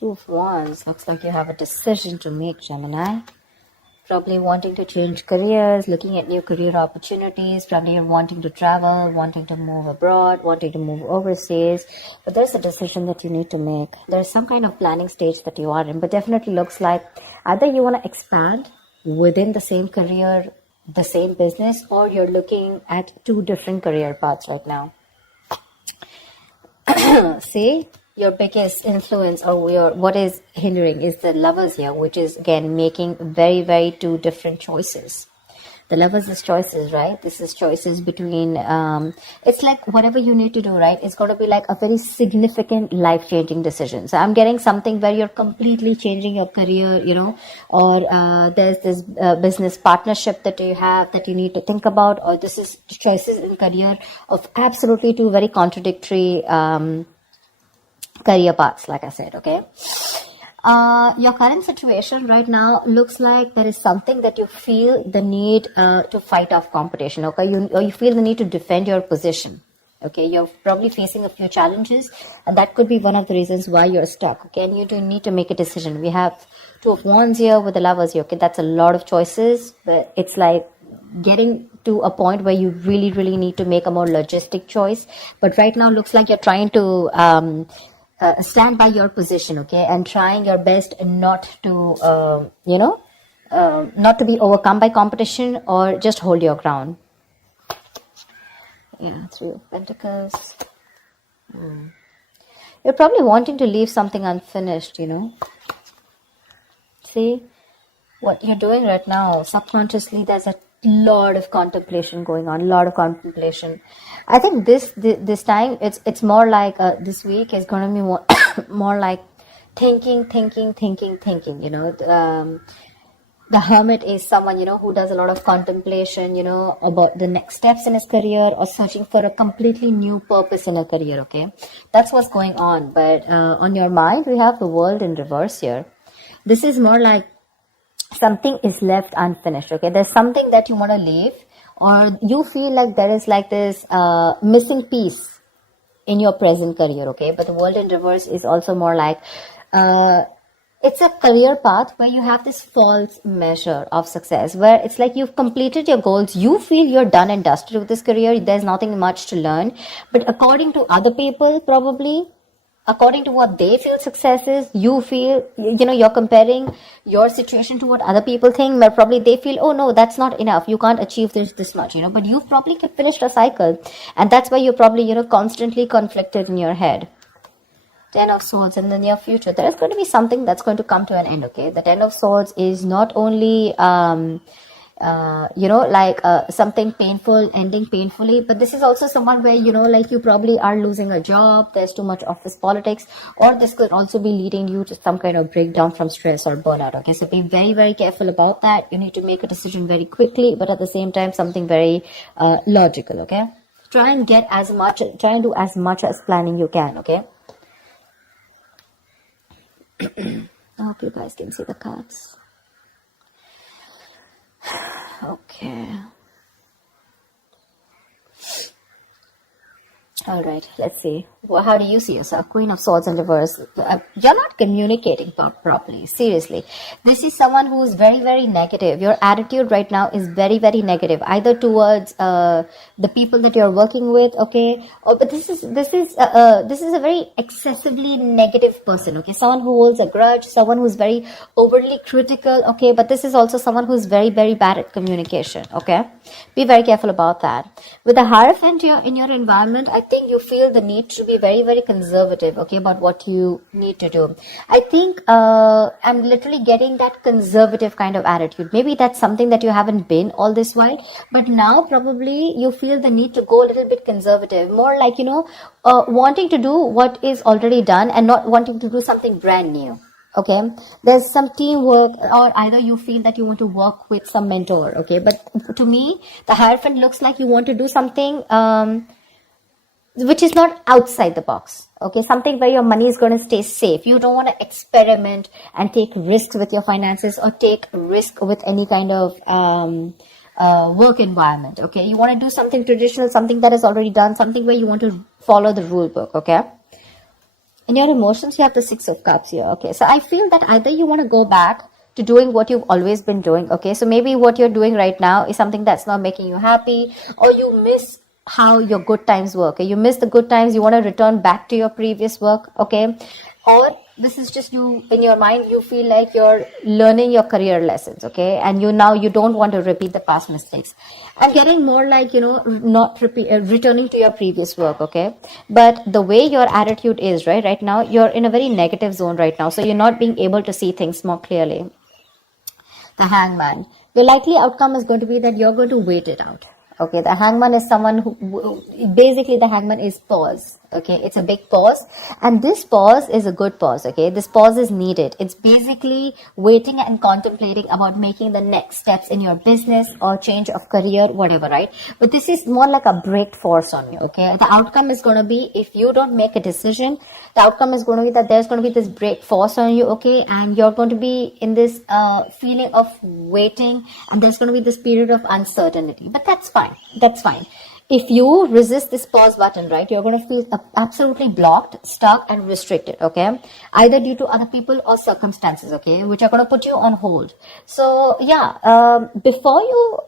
Two of Wands. Looks like you have a decision to make, Gemini. Probably wanting to change careers, looking at new career opportunities. Probably you're wanting to travel, wanting to move abroad, wanting to move overseas. But there's a decision that you need to make. There's some kind of planning stage that you are in. But definitely looks like either you want to expand within the same career, the same business, or you're looking at two different career paths right now. See, your biggest influence or what is hindering is the Lovers here, which is again making very, very two different choices. The Lovers is choices, right? This is choices between, it's like whatever you need to do, right? It's going to be like a very significant life-changing decision. So I'm getting something where you're completely changing your career, you know, or there's this business partnership that you have that you need to think about, or this is choices in career of absolutely two very contradictory career paths, like I said, okay? Your current situation right now looks like there is something that you feel the need to fight off competition, okay? You feel the need to defend your position, okay? You're probably facing a few challenges, and that could be one of the reasons why you're stuck, okay? And you do need to make a decision. We have Two of Wands here with the Lovers here, okay? That's a lot of choices, but it's like getting to a point where you really, really need to make a more logistic choice. But right now looks like you're trying to stand by your position, okay, and trying your best not to, not to be overcome by competition, or just hold your ground. Yeah, Three of Pentacles. You're probably wanting to leave something unfinished, you know. See, what you're doing right now, subconsciously, there's a lot of contemplation going on, I think this time it's more like this week is going to be more like thinking, you know. The Hermit is someone, you know, who does a lot of contemplation, you know, about the next steps in his career, or searching for a completely new purpose in a career, okay? That's what's going on. But on your mind, we have the World in reverse here. This is more like something is left unfinished, okay? There's something that you want to leave, or you feel like there is like this missing piece in your present career, okay? But the World in reverse is also more like it's a career path where you have this false measure of success, where it's like you've completed your goals, you feel you're done and dusted with this career, there's nothing much to learn. But according to other people, probably according to what they feel success is, you feel, you know, you're comparing your situation to what other people think, but probably they feel, oh no, that's not enough, you can't achieve this much, you know. But you've probably finished a cycle, and that's why you're probably, you know, constantly conflicted in your head. Ten of Swords in the near future, there is going to be something that's going to come to an end, okay? The Ten of Swords is not only something painful ending painfully, but this is also someone where, you know, like you probably are losing a job, there's too much office politics, or this could also be leading you to some kind of breakdown from stress or burnout, okay? So be very, very careful about that. You need to make a decision very quickly, but at the same time something very logical, okay? Try and do as much as planning you can, okay? I hope you guys can see the cards. Okay. All right, let's see. Well, how do you see yourself? Queen of Swords in reverse. You're not communicating properly. Seriously. This is someone who is very, very negative. Your attitude right now is very, very negative, either towards the people that you're working with, okay? But this is a very excessively negative person, okay? Someone who holds a grudge, someone who's very overly critical, okay? But this is also someone who's very, very bad at communication, okay? Be very careful about that. With the Hierophant here in your environment, I think you feel the need to be very, very conservative, okay, about what you need to do. I think I'm literally getting that conservative kind of attitude. Maybe that's something that you haven't been all this while, but now probably you feel the need to go a little bit conservative, more like, you know, wanting to do what is already done and not wanting to do something brand new. Okay, there's some teamwork, or either you feel that you want to work with some mentor, okay? But to me, the Hierophant looks like you want to do something which is not outside the box, okay? Something where your money is going to stay safe. You don't want to experiment and take risks with your finances, or take risk with any kind of work environment, okay? You want to do something traditional, something that is already done, something where you want to follow the rule book, okay? In your emotions, you have the Six of Cups here. Okay, so I feel that either you want to go back to doing what you've always been doing. Okay, so maybe what you're doing right now is something that's not making you happy, or you miss how your good times were. Okay, you miss the good times, you want to return back to your previous work. Okay, or this is just you in your mind, you feel like you're learning your career lessons. Okay, and you don't want to repeat the past mistakes. I'm getting more like, not returning to your previous work. Okay, but the way your attitude is right now, you're in a very negative zone right now, so you're not being able to see things more clearly. The Hangman, the likely outcome is going to be that you're going to wait it out. Okay, the Hangman is someone who, basically the Hangman is pause. Okay, it's a big pause, and this pause is a good pause. Okay, this pause is needed. It's basically waiting and contemplating about making the next steps in your business or change of career, whatever, right? But this is more like a break force on you. Okay, the outcome is going to be, if you don't make a decision, the outcome is going to be that there's going to be this break force on you. Okay, and you're going to be in this feeling of waiting, and there's going to be this period of uncertainty. But that's fine. That's fine. If you resist this pause button, right, you're going to feel absolutely blocked, stuck, and restricted. Okay, either due to other people or circumstances. Okay, which are going to put you on hold. So yeah, before you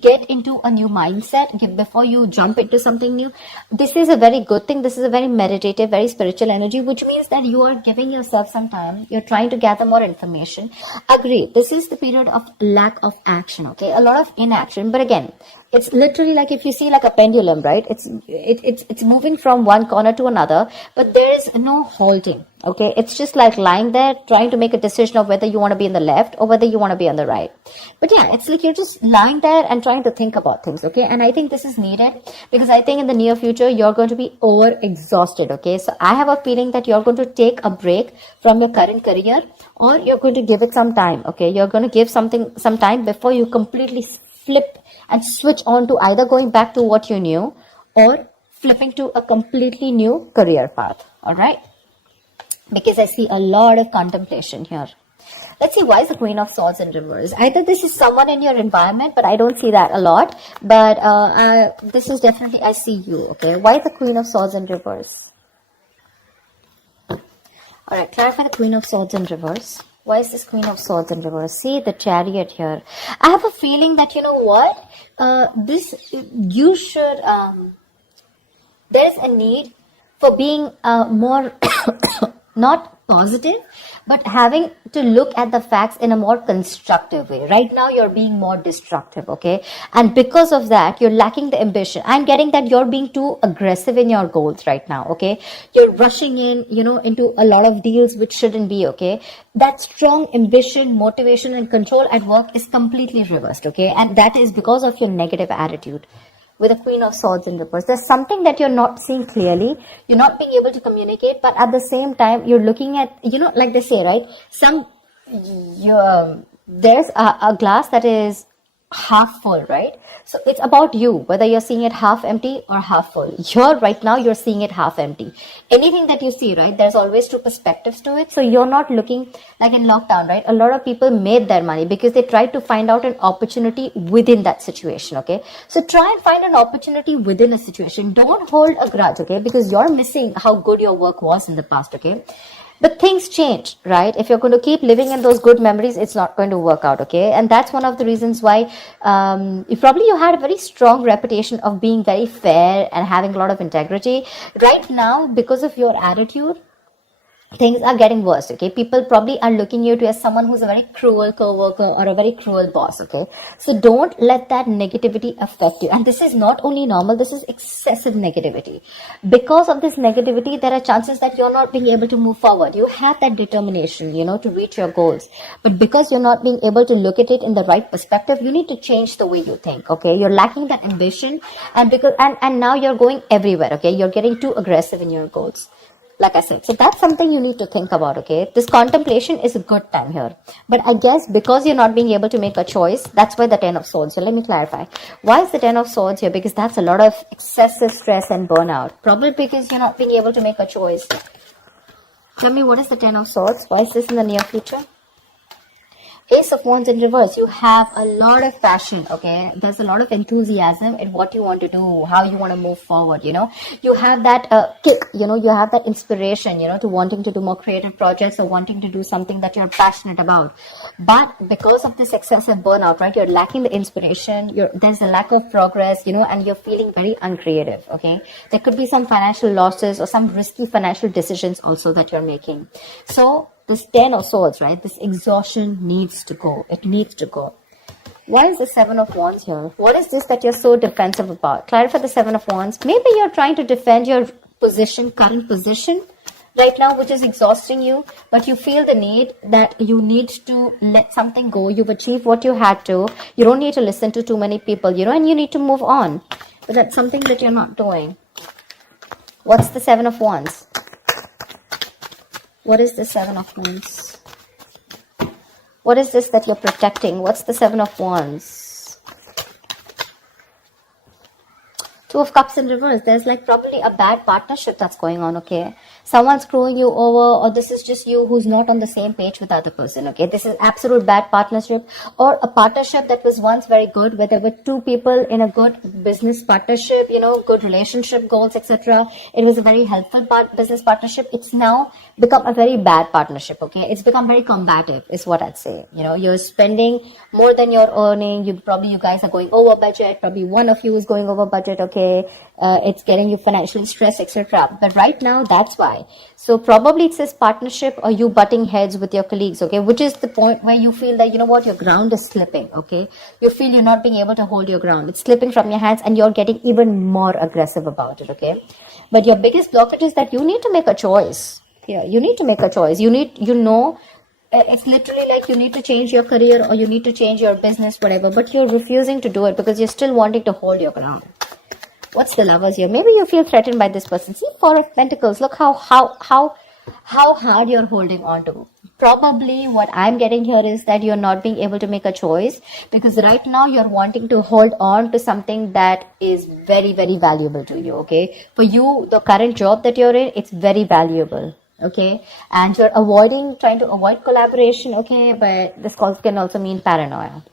get into a new mindset, before you jump into something new, this is a very good thing. This is a very meditative, very spiritual energy, which means that you are giving yourself some time. You're trying to gather more information. Agree, this is the period of lack of action. Okay, a lot of inaction. But again, it's literally like, if you see like a pendulum, right? It's moving from one corner to another, but there is no halting. Okay, it's just like lying there trying to make a decision of whether you want to be in the left or whether you want to be on the right. But yeah, it's like you're just lying there and trying to think about things. Okay, and I think this is needed, because I think in the near future you're going to be over exhausted. Okay, so I have a feeling that you're going to take a break from your current career, or you're going to give it some time. Okay, you're going to give some time before you completely flip and switch on to either going back to what you knew or flipping to a completely new career path. All right, because I see a lot of contemplation here. Let's see, why is the Queen of Swords in reverse? Either this is someone in your environment, but I don't see that a lot. But this is definitely, I see you. Okay, why is the Queen of Swords in reverse? All right, clarify the Queen of Swords in reverse. Why is this Queen of Swords in reverse? See the Chariot here. I have a feeling that, you know what, you should, there's a need for being more not positive, but having to look at the facts in a more constructive way. Right now, you're being more destructive, okay? And because of that, you're lacking the ambition. I'm getting that you're being too aggressive in your goals right now, okay? You're rushing in, into a lot of deals which shouldn't be, okay? That strong ambition, motivation, and control at work is completely reversed, okay? And that is because of your negative attitude. With a Queen of Swords in reverse, there's something that you're not seeing clearly. You're not being able to communicate, but at the same time, you're looking at, like they say, right? There's a glass that is half full, right? So it's about you, whether you're seeing it half empty or half full. Right now, you're seeing it half empty. Anything that you see, right, there's always two perspectives to it. So you're not looking like in lockdown, right? A lot of people made their money because they tried to find out an opportunity within that situation, okay? So try and find an opportunity within a situation. Don't hold a grudge, okay? Because you're missing how good your work was in the past, okay? But things change, right? If you're going to keep living in those good memories, it's not going to work out, okay? And that's one of the reasons why you had a very strong reputation of being very fair and having a lot of integrity. Right now, because of your attitude, things are getting worse, okay? People probably are looking you as someone who's a very cruel co-worker or a very cruel boss, okay? So don't let that negativity affect you. And this is not only normal, this is excessive negativity. Because of this negativity, there are chances that you're not being able to move forward. You have that determination, to reach your goals. But because you're not being able to look at it in the right perspective, you need to change the way you think, okay? You're lacking that ambition, and now you're going everywhere, okay? You're getting too aggressive in your goals. Like I said, so that's something you need to think about, okay? This contemplation is a good time here. But I guess because you're not being able to make a choice, that's why the 10 of Swords. So let me clarify. Why is the 10 of Swords here? Because that's a lot of excessive stress and burnout. Probably because you're not being able to make a choice. Tell me, what is the 10 of Swords? Why is this in the near future? Ace of Wands in reverse, you have a lot of passion, okay? There's a lot of enthusiasm in what you want to do, how you want to move forward, you know? You have that kick, you know, you have that inspiration, you know, to wanting to do more creative projects or wanting to do something that you're passionate about. But because of this excessive burnout, right, you're lacking the inspiration, there's a lack of progress, you know, and you're feeling very uncreative, okay? There could be some financial losses or some risky financial decisions also that you're making. So, this 10 of Swords, right? This exhaustion needs to go. It needs to go. Why is the 7 of Wands here? What is this that you're so defensive about? Clarify the 7 of Wands. Maybe you're trying to defend your position, current position right now, which is exhausting you, but you feel the need that you need to let something go. You've achieved what you had to. You don't need to listen to too many people, you know, and you need to move on. But that's something that you're not doing. What's the 7 of Wands? What is the 7 of Wands? What is this that you're protecting? What's the 7 of Wands? 2 of Cups in reverse. There's like probably a bad partnership that's going on, okay? Someone's screwing you over, or this is just you who's not on the same page with the other person, okay? This is absolute bad partnership, or a partnership that was once very good, where there were two people in a good business partnership, you know, good relationship goals, etc. It was a very helpful business partnership. It's now become a very bad partnership, okay? It's become very combative, is what I'd say. You know, you're spending more than you're earning. You guys are going over budget. Probably one of you is going over budget, okay? It's getting you financial stress, etc. But right now, that's why. So probably it says partnership or you butting heads with your colleagues, okay? Which is the point where you feel that, you know what, your ground is slipping, okay? You feel you're not being able to hold your ground. It's slipping from your hands and you're getting even more aggressive about it, okay? But your biggest blockage is that you need to make a choice. Yeah, you need to make a choice. It's literally like you need to change your career or you need to change your business, whatever, but you're refusing to do it because you're still wanting to hold your ground. What's the Lovers here? Maybe you feel threatened by this person. See, 4 of Pentacles. Look how hard you're holding on to. Probably what I'm getting here is that you're not being able to make a choice because right now you're wanting to hold on to something that is very, very valuable to you, okay? For you, the current job that you're in, it's very valuable, okay? And you're trying to avoid collaboration, okay? But this can also mean paranoia.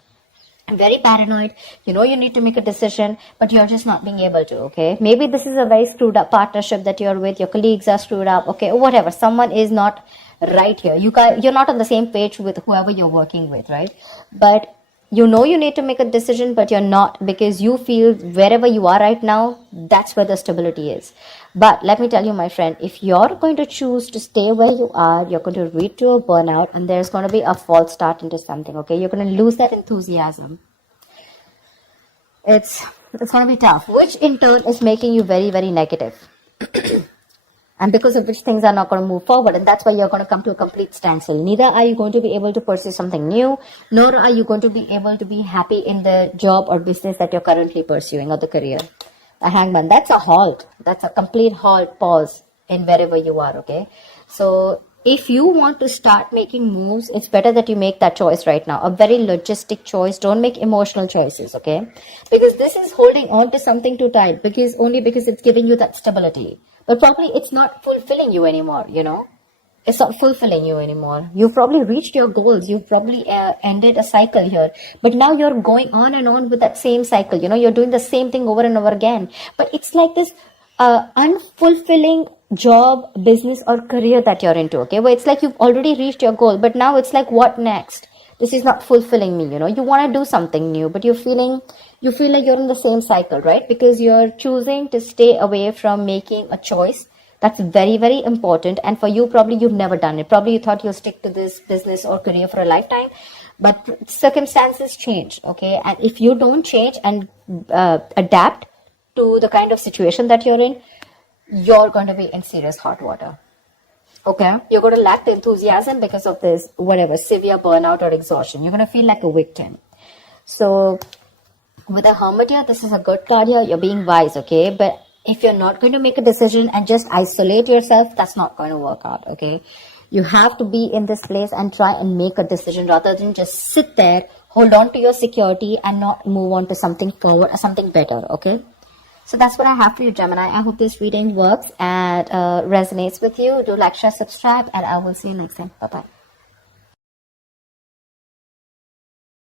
I'm very paranoid. You know you need to make a decision, but you're just not being able to, okay? Maybe this is a very screwed up partnership that you're with. Your colleagues are screwed up, okay? Whatever. Someone is not right here. You're not on the same page with whoever you're working with, right? But you know you need to make a decision, but you're not because you feel wherever you are right now, that's where the stability is. But let me tell you, my friend, if you're going to choose to stay where you are, you're going to lead to a burnout and there's going to be a false start into something, okay? You're going to lose that enthusiasm. It's going to be tough, which in turn is making you very, very negative. And because of which things are not going to move forward. And that's why you're going to come to a complete standstill. Neither are you going to be able to pursue something new, nor are you going to be able to be happy in the job or business that you're currently pursuing or the career. A Hangman, that's a halt. That's a complete halt, pause in wherever you are, okay? So if you want to start making moves, it's better that you make that choice right now. A very logistic choice. Don't make emotional choices, okay? Because this is holding on to something too tight because it's giving you that stability. But probably it's not fulfilling you anymore, you know? It's not fulfilling you anymore. You've probably reached your goals. You've probably ended a cycle here. But now you're going on and on with that same cycle. You know, you're doing the same thing over and over again. But it's like this unfulfilling job, business or career that you're into, okay? Where it's like you've already reached your goal. But now it's like, what next? This is not fulfilling me, you know? You want to do something new, but you feel like you're in the same cycle, right? Because you're choosing to stay away from making a choice. That's very, very important. And for you, probably you've never done it. Probably you thought you'll stick to this business or career for a lifetime. But circumstances change, okay? And if you don't change and adapt to the kind of situation that you're in, you're going to be in serious hot water. Okay? You're going to lack the enthusiasm because of this, whatever, severe burnout or exhaustion. You're going to feel like a victim. So with a Hermit here, this is a good card here. You're being wise, okay? But if you're not going to make a decision and just isolate yourself, that's not going to work out, okay? You have to be in this place and try and make a decision rather than just sit there, hold on to your security and not move on to something forward or something better, okay? So that's what I have for you, Gemini. I hope this reading works and resonates with you. Do like, share, subscribe, and I will see you next time. Bye-bye.